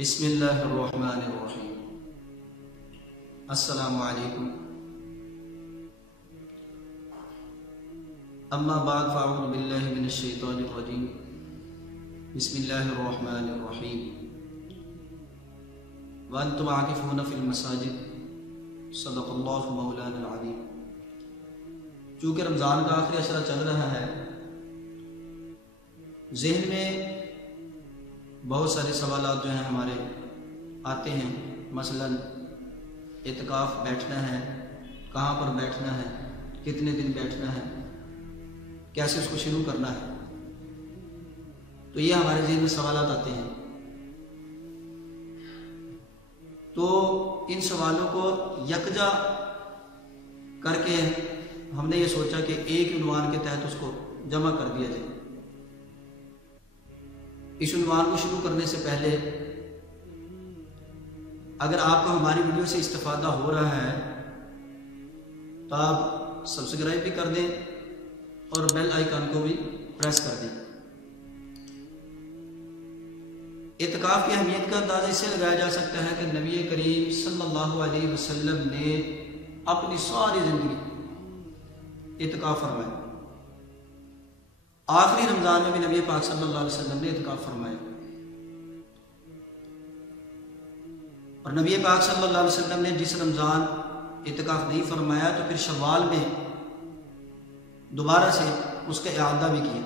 بسم اللہ الرحمن الرحیم۔ السلام علیکم۔ اما بعد فاعوذ باللہ من الشیطان الرجیم۔ بسم اللہ الرحمن الرحیم۔ وانتم عاکفون فی المساجد، صدق اللہ مولانا العظیم۔ چونکہ رمضان کا آخری عشرہ چل رہا ہے، ذہن میں بہت سارے سوالات جو ہیں ہمارے آتے ہیں، مثلا اعتکاف بیٹھنا ہے، کہاں پر بیٹھنا ہے، کتنے دن بیٹھنا ہے، کیسے اس کو شروع کرنا ہے، تو یہ ہمارے ذہن میں سوالات آتے ہیں۔ تو ان سوالوں کو یکجا کر کے ہم نے یہ سوچا کہ ایک عنوان کے تحت اس کو جمع کر دیا جائے۔ اس عنوان کو شروع کرنے سے پہلے اگر آپ کو ہماری ویڈیو سے استفادہ ہو رہا ہے تو آپ سبسکرائب بھی کر دیں اور بیل آئیکن کو بھی پریس کر دیں۔ اعتکاف کی اہمیت کا اندازہ اس سے لگایا جا سکتا ہے کہ نبی کریم صلی اللہ علیہ وسلم نے اپنی ساری زندگی اعتکاف فرمایا۔ آخری رمضان میں بھی نبی پاک صلی اللہ علیہ وسلم نے اعتکاف فرمایا، اور نبی پاک صلی اللہ علیہ وسلم نے جس رمضان اعتکاف نہیں فرمایا تو پھر شوال میں دوبارہ سے اس کا اعادہ بھی کیا۔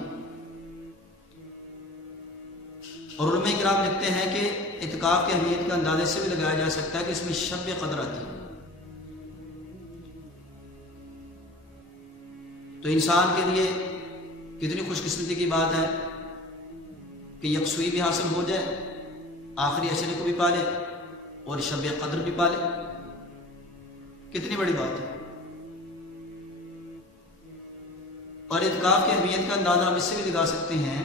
اور علماء کرام لکھتے ہیں کہ اعتکاف کی اہمیت کا اندازہ سے بھی لگایا جا سکتا ہے کہ اس میں شب قدر آتی ہے۔ تو انسان کے لیے کتنی خوش قسمتی کی بات ہے کہ یکسوئی بھی حاصل ہو جائے، آخری عشرے کو بھی پالے اور شب قدر بھی پالے۔ کتنی بڑی بات ہے۔ اور اعتکاف کی اہمیت کا اندازہ ہم اس سے بھی لگا سکتے ہیں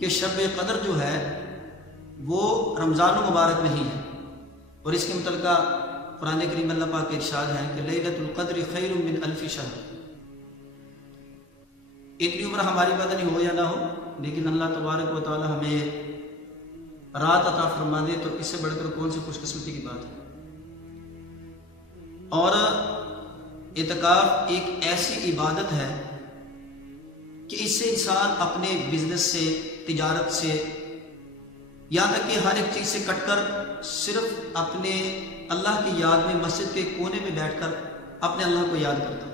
کہ شب قدر جو ہے وہ رمضان المبارک میں ہی ہے، اور اس کے متعلقہ قرآن کریم اللہ پاک کے ارشاد ہے کہ لیلۃ القدر خیر من الف شہر۔ اتنی عمر ہماری پتہ نہیں ہو یا نہ ہو، لیکن اللہ تبارک و تعالی ہمیں رات عطا فرما دے تو اس سے بڑھ کر کون سی خوش قسمتی کی بات ہے۔ اور اعتکاف ایک ایسی عبادت ہے کہ اس سے انسان اپنے بزنس سے، تجارت سے، یہاں تک کہ ہر ایک چیز سے کٹ کر صرف اپنے اللہ کی یاد میں مسجد کے کونے میں بیٹھ کر اپنے اللہ کو یاد کرتا ہے۔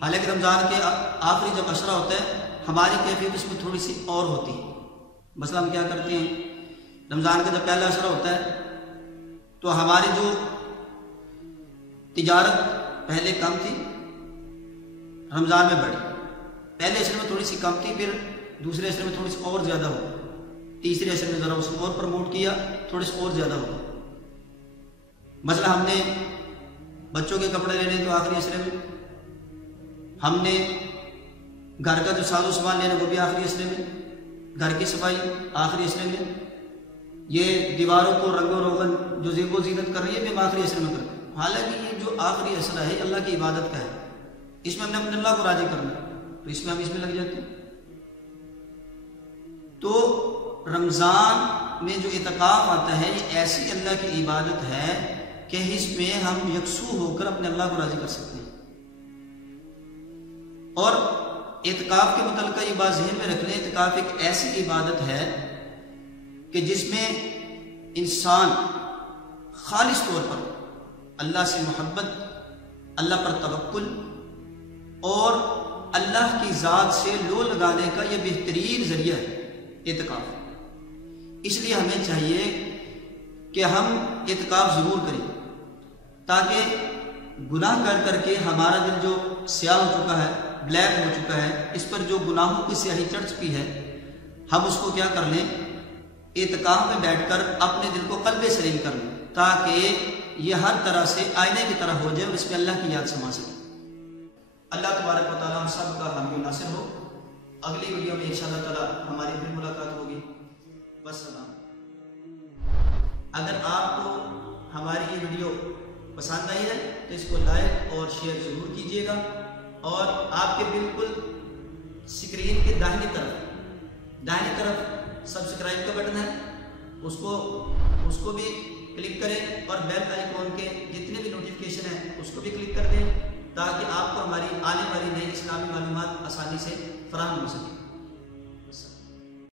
حالانکہ رمضان کے آخری جب عشرہ ہوتا ہے ہماری کیفیت اس میں تھوڑی سی اور ہوتی ہے۔ مثلا ہم کیا کرتے ہیں، رمضان کا جب پہلا عشرہ ہوتا ہے تو ہماری جو تجارت پہلے کم تھی رمضان میں بڑھی، پہلے عشرے میں تھوڑی سی کم تھی، پھر دوسرے عشرے میں تھوڑی سی اور زیادہ ہو، تیسرے عشرے میں ذرا اس کو اور پروموٹ کیا، تھوڑی سی اور زیادہ ہو۔ مثلا ہم نے بچوں کے کپڑے لینے تو آخری عشرے میں، ہم نے گھر کا جو ساز و سامان لینا وہ بھی آخری عشرے میں، گھر کی صفائی آخری عشرے میں، یہ دیواروں کو رنگ و روغن جو زیب و زینت کر رہی ہے بھی ہم آخری عشرے میں کرتے ہیں۔ حالانکہ یہ جو آخری عشرہ ہے اللہ کی عبادت کا ہے، اس میں ہم نے اپنے اللہ کو راضی کرنا ہے، تو اس میں ہم اس میں لگ جاتے ہیں۔ تو رمضان میں جو اعتکاف آتا ہے یہ ایسی اللہ کی عبادت ہے کہ اس میں ہم یکسو ہو کر اپنے اللہ کو راضی کر سکتے ہیں۔ اور اعتکاف کے متعلقہ یہ بات ذہن میں رکھ لیں، اعتکاف ایک ایسی عبادت ہے کہ جس میں انسان خالص طور پر اللہ سے محبت، اللہ پر توکل اور اللہ کی ذات سے لو لگانے کا یہ بہترین ذریعہ ہے اعتکاف۔ اس لیے ہمیں چاہیے کہ ہم اعتکاف ضرور کریں، تاکہ گناہ کر کر کے ہمارا دل جو سیاہ ہو چکا ہے، بلیک ہو چکا ہے، اس پر جو گناہوں کی سیاہی چڑھ چکی ہے، ہم اس کو کیا کر لیں، اعتکاف میں بیٹھ کر اپنے دل کو قلب سلیم کر لیں، تاکہ یہ ہر طرح سے آئینے کی طرح ہو جائے اور اس میں اللہ کی یاد سما سکے۔ اللہ تبارک و تعالیٰ ہم سب کا حامی و ناصر ہو۔ اگلی ویڈیو میں انشاءاللہ تعالیٰ ہماری پھر ملاقات ہوگی۔ والسلام۔ اگر آپ کو ہماری یہ ویڈیو پسند آئی ہے تو اس کو لائک اور شیئر ضرور کیجیے گا، اور آپ کے بالکل اسکرین کے داہنی طرف سبسکرائب کا بٹن ہے، اس کو بھی کلک کریں اور بیل آئیکن کے جتنے بھی نوٹیفیکیشن ہیں اس کو بھی کلک کر دیں تاکہ آپ کو ہماری آنے والی نئی اسلامی معلومات آسانی سے فراہم ہو سکے۔